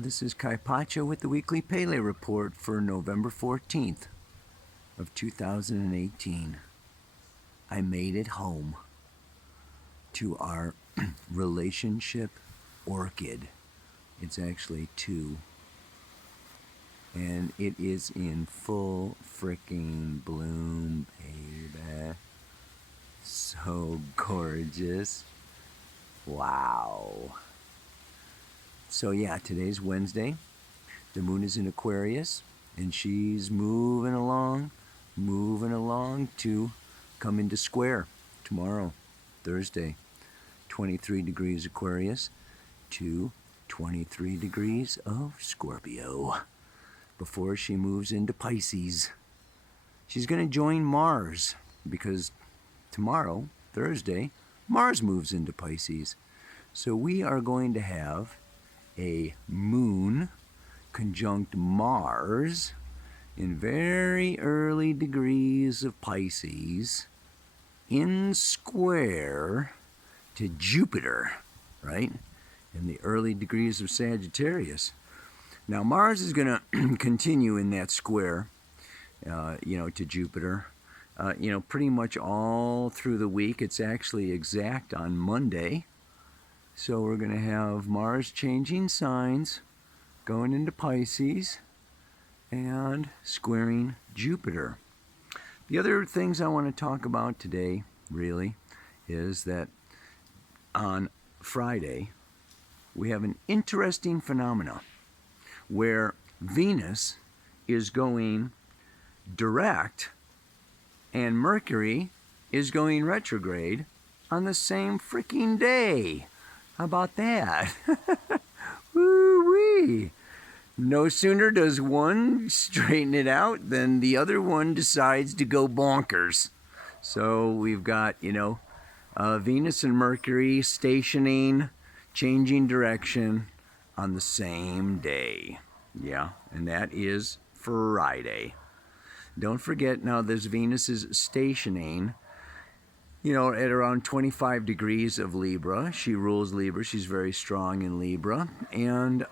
This is Kai Pacha with the weekly Pele report for November 14th of 2018. I made it home to our relationship orchid. It's actually two, and it is in full freaking bloom, baby. So gorgeous. Wow. So yeah, today's Wednesday. The moon is in Aquarius, and she's moving along to come into square tomorrow, Thursday. 23 degrees Aquarius to 23 degrees of Scorpio before she moves into Pisces. She's going to join Mars because tomorrow, Thursday, Mars moves into Pisces. So we are going to have a moon conjunct Mars in very early degrees of Pisces in square to Jupiter, right? In the early degrees of Sagittarius. Now Mars is going to continue in that square, to Jupiter, pretty much all through the week. It's actually exact on Monday. So we're going to have Mars changing signs, going into Pisces, and squaring Jupiter. The other things I want to talk about today, really, is that on Friday, we have an interesting phenomena where Venus is going direct and Mercury is going retrograde on the same freaking day. How about that? Woo-wee! No sooner does one straighten it out than the other one decides to go bonkers. So we've got, Venus and Mercury stationing, changing direction on the same day. Yeah, and that is Friday. Don't forget, now there's Venus is stationing at around 25 degrees of Libra. She rules Libra. She's very strong in Libra, and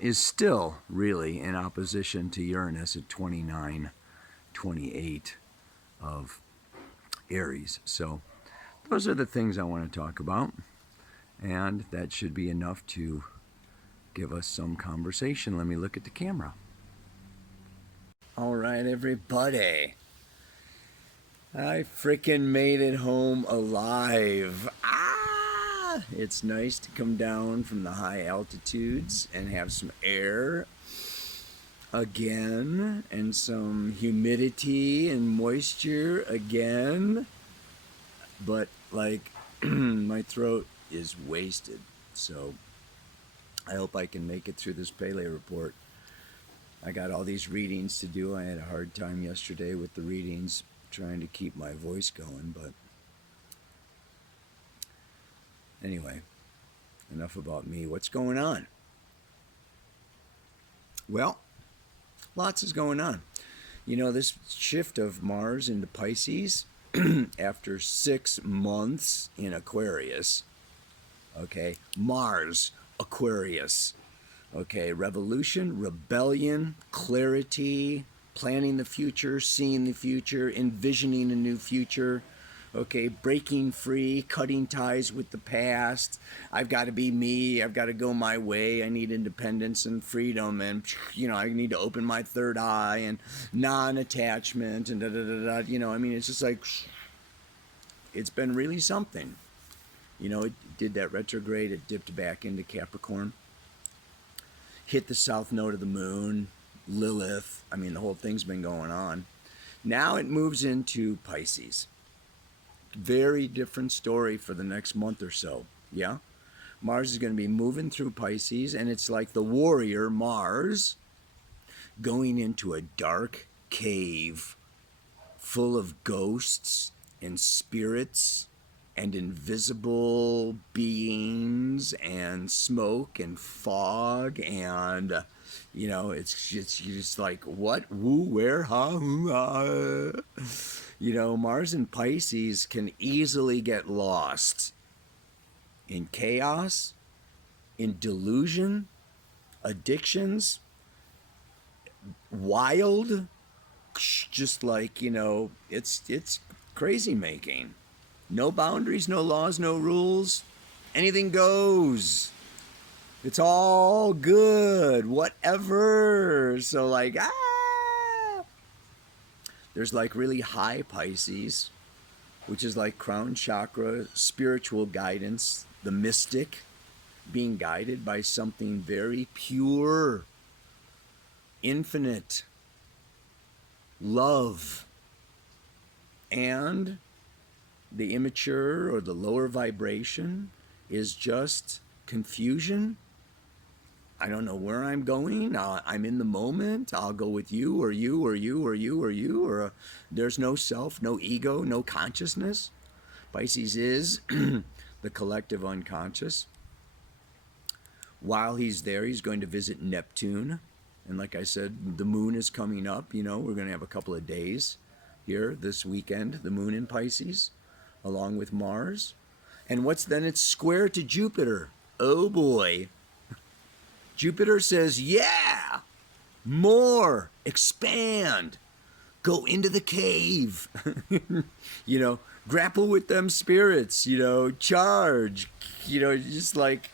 is still really in opposition to Uranus at 29, 28 of Aries. So those are the things I want to talk about, and that should be enough to give us some conversation. Let me look at the camera. All right, everybody. I frickin' made it home alive. It's nice to come down from the high altitudes and have some air again and some humidity and moisture again. But my throat is wasted, so I hope I can make it through this Pele report. I got all these readings to do. I had a hard time yesterday with the readings, trying to keep my voice going, but anyway, enough about me. What's going on? Well, lots is going on. This shift of Mars into Pisces after 6 months in Aquarius. Okay, Mars, Aquarius. Okay, revolution, rebellion, clarity, planning the future, seeing the future, envisioning a new future, okay, breaking free, cutting ties with the past. I've got to be me. I've got to go my way. I need independence and freedom, and I need to open my third eye and non-attachment and it's just it's been really something. It did that retrograde. It dipped back into Capricorn, hit the south node of the moon, Lilith. The whole thing's been going on. Now it moves into Pisces. Very different story for the next month or so. Yeah? Mars is going to be moving through Pisces, and it's like the warrior Mars going into a dark cave full of ghosts and spirits and invisible beings and smoke and fog and it's just like, what, woo, where, huh, Mars and Pisces can easily get lost in chaos, in delusion, Addictions, wild, just like, it's crazy making. No boundaries, no laws, no rules. Anything goes. It's all good, whatever. So, like, there's like really high Pisces, which is like crown chakra, spiritual guidance, the mystic, being guided by something very pure, infinite, love. And the immature or the lower vibration is just confusion. I don't know where I'm going. I'm in the moment. I'll go with you or you or you or you or you. Or there's no self, no ego, no consciousness. Pisces is the collective unconscious. While he's there, he's going to visit Neptune. And like I said, the moon is coming up. We're going to have a couple of days here this weekend, the moon in Pisces, along with Mars. And what's then? It's square to Jupiter. Oh boy. Jupiter says, yeah, more, expand, go into the cave, grapple with them spirits, charge, just like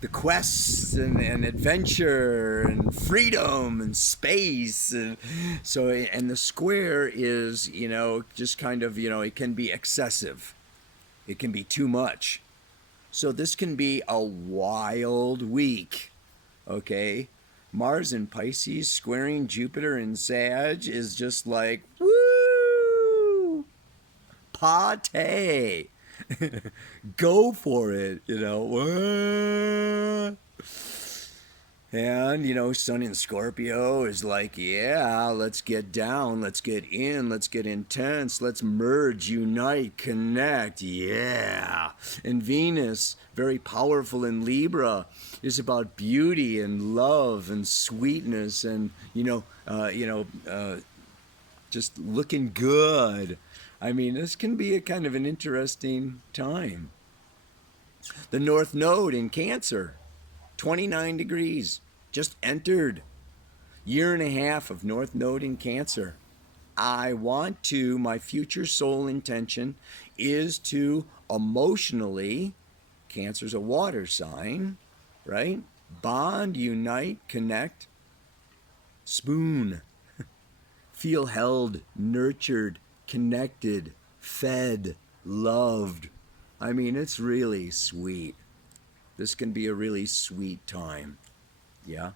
the quests and adventure and freedom and space. And the square is, just kind of, it can be excessive. It can be too much. So this can be a wild week, okay? Mars in Pisces squaring Jupiter in Sag is just like, woo! Pate! Go for it, And, Sun in Scorpio is like, yeah, let's get down, let's get in, let's get intense, let's merge, unite, connect, yeah. And Venus, very powerful in Libra, is about beauty and love and sweetness and, just looking good. I mean, this can be a kind of an interesting time. The North Node in Cancer, 29 degrees, just entered. Year and a half of North Node in Cancer. My future soul intention is to emotionally, Cancer's a water sign, right? Bond, unite, connect, spoon, feel held, nurtured, connected, fed, loved. I mean, it's really sweet. This can be a really sweet time, yeah,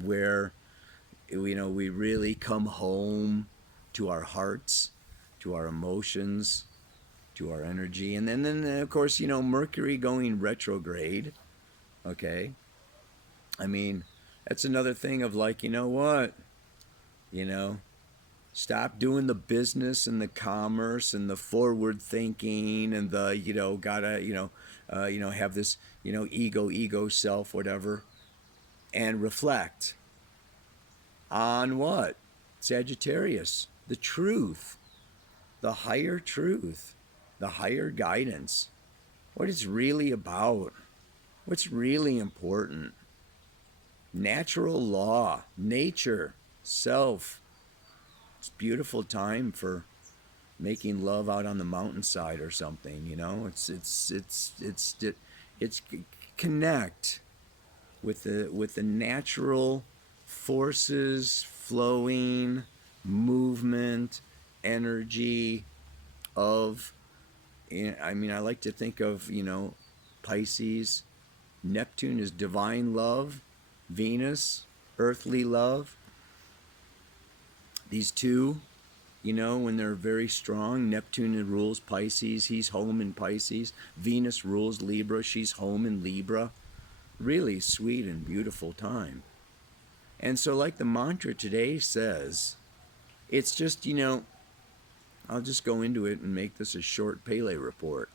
where we really come home to our hearts, to our emotions, to our energy, and then of course Mercury going retrograde. Okay, I mean that's another thing of like what, you know, stop doing the business and the commerce and the forward thinking and the gotta have this ego self whatever, and reflect on what? Sagittarius, the truth, the higher truth, the higher guidance, what it's really about, what's really important, natural law, nature, self. It's a beautiful time for making love out on the mountainside or something, it's connect with the natural forces flowing movement energy of, I like to think of Pisces, Neptune is divine love, Venus earthly love. These two, when they're very strong, Neptune rules Pisces, he's home in Pisces. Venus rules Libra, she's home in Libra. Really sweet and beautiful time. And so like the mantra today says, it's just, I'll just go into it and make this a short Pele report.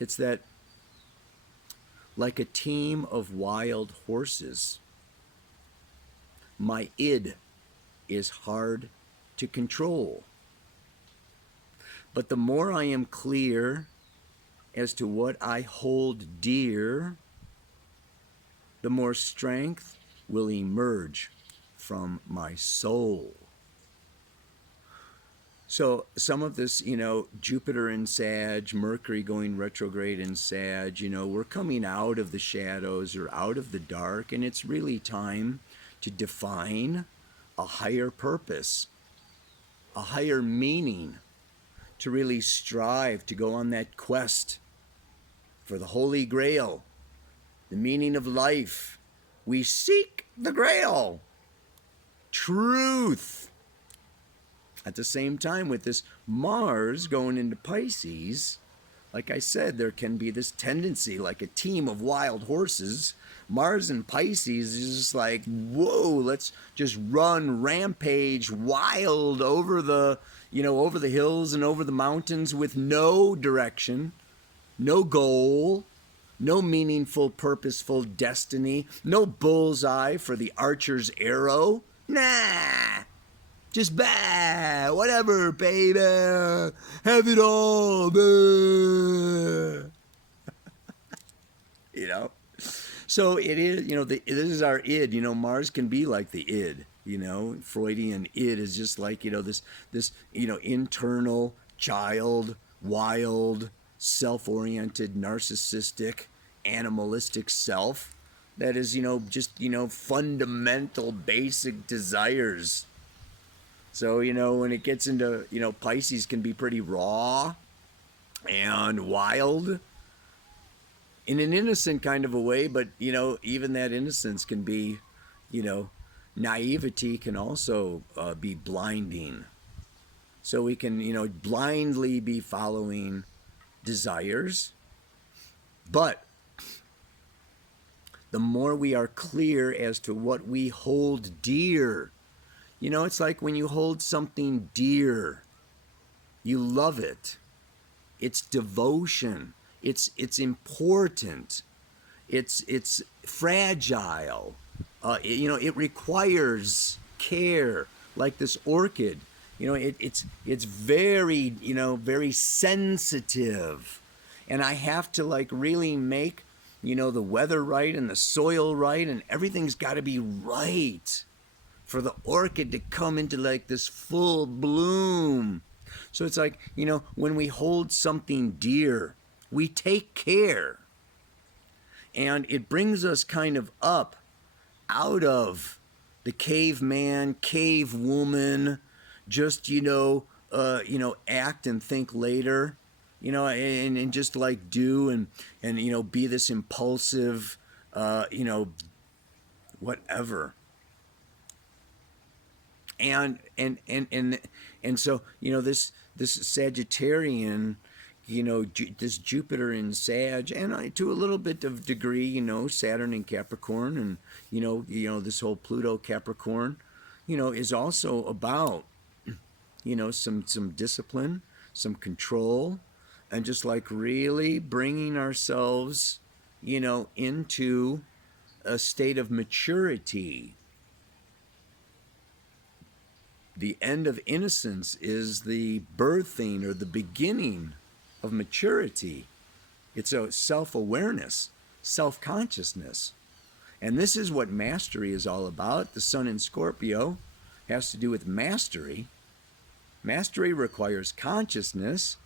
It's that like a team of wild horses, my id is hard to control. But the more I am clear as to what I hold dear, the more strength will emerge from my soul. So some of this, Jupiter in Sag, Mercury going retrograde in Sag, we're coming out of the shadows or out of the dark, and it's really time to define a higher purpose, a higher meaning, to really strive to go on that quest for the Holy Grail, the meaning of life. We seek the Grail, truth. At the same time, with this Mars going into Pisces, like I said, there can be this tendency, like a team of wild horses. Mars and Pisces is just like, whoa, let's just run rampage wild over the, over the hills and over the mountains with no direction, no goal, no meaningful, purposeful destiny, no bullseye for the archer's arrow. Nah. Just whatever, baby. Have it all, So it is, this is our id. Mars can be like the id. Freudian id is just like this internal child, wild, self-oriented, narcissistic, animalistic self that is just fundamental, basic desires. So, when it gets into, Pisces can be pretty raw and wild in an innocent kind of a way, but, even that innocence can be, naivety can also be blinding. So we can, blindly be following desires, but the more we are clear as to what we hold dear, it's like when you hold something dear, you love it. It's devotion. It's important. It's fragile. It requires care. Like this orchid, it's very very sensitive, and I have to really make the weather right and the soil right, and everything's got to be right for the orchid to come into this full bloom. So it's like, when we hold something dear, we take care. And it brings us kind of up out of the caveman, cave woman, just, act and think later, and just do and be this impulsive, whatever. And so this Sagittarian, this Jupiter in Sag, and to a little bit of degree, Saturn in Capricorn, and this whole Pluto Capricorn, is also about some discipline, some control, and just really bringing ourselves into a state of maturity. The end of innocence is the birthing or the beginning of maturity. It's a self-awareness, self-consciousness. And this is what mastery is all about. The sun in Scorpio has to do with mastery. Mastery requires consciousness.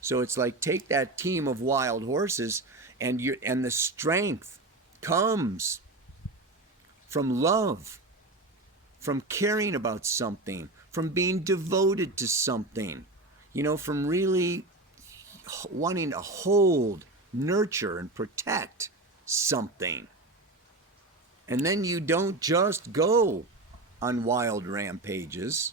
So it's like, take that team of wild horses, and the strength comes from love, from caring about something, from being devoted to something, from really wanting to hold, nurture, and protect something. And then you don't just go on wild rampages,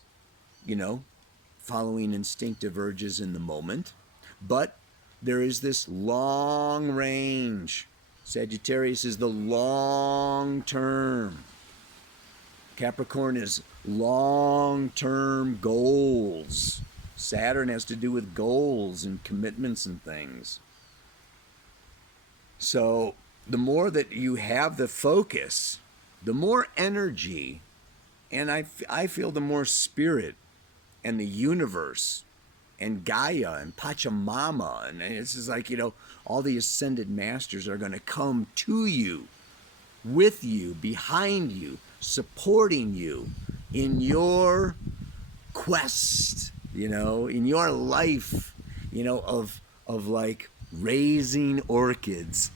following instinctive urges in the moment, but there is this long range. Sagittarius is the long term. Capricorn is long-term goals. Saturn has to do with goals and commitments and things. So the more that you have the focus, the more energy, and I feel the more spirit and the universe and Gaia and Pachamama. And it's just like, all the ascended masters are going to come to you, with you, behind you, supporting you in your quest, in your life, of like raising orchids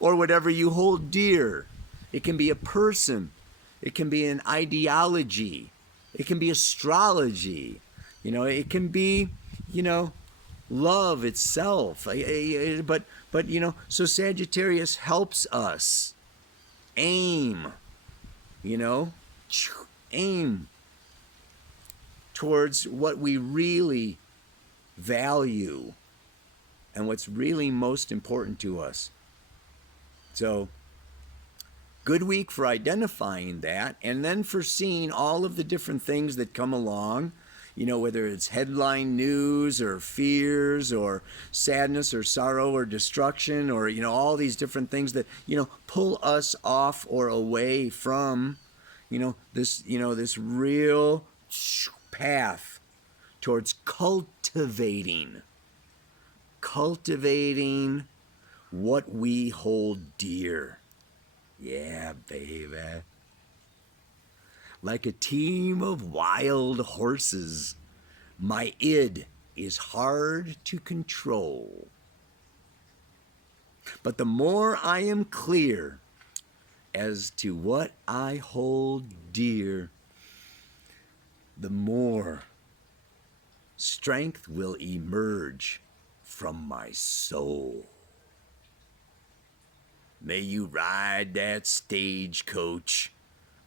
or whatever you hold dear. It can be a person, it can be an ideology, it can be astrology, it can be, love itself. But so Sagittarius helps us aim, you know, aim towards what we really value and what's really most important to us. So, good week for identifying that, and then for seeing all of the different things that come along, whether it's headline news or fears or sadness or sorrow or destruction or, all these different things that, pull us off or away from, this real path towards cultivating what we hold dear. Yeah, baby. Like a team of wild horses, my id is hard to control. But the more I am clear as to what I hold dear, the more strength will emerge from my soul. May you ride that stagecoach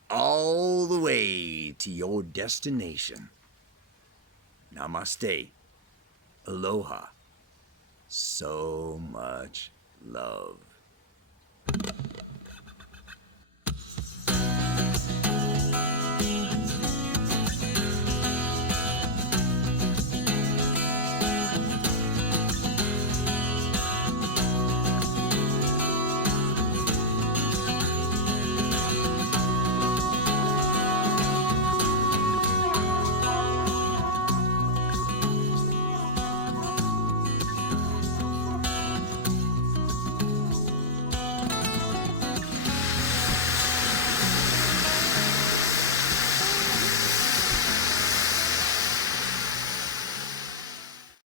all the way to your destination. Namaste. Aloha. So much love.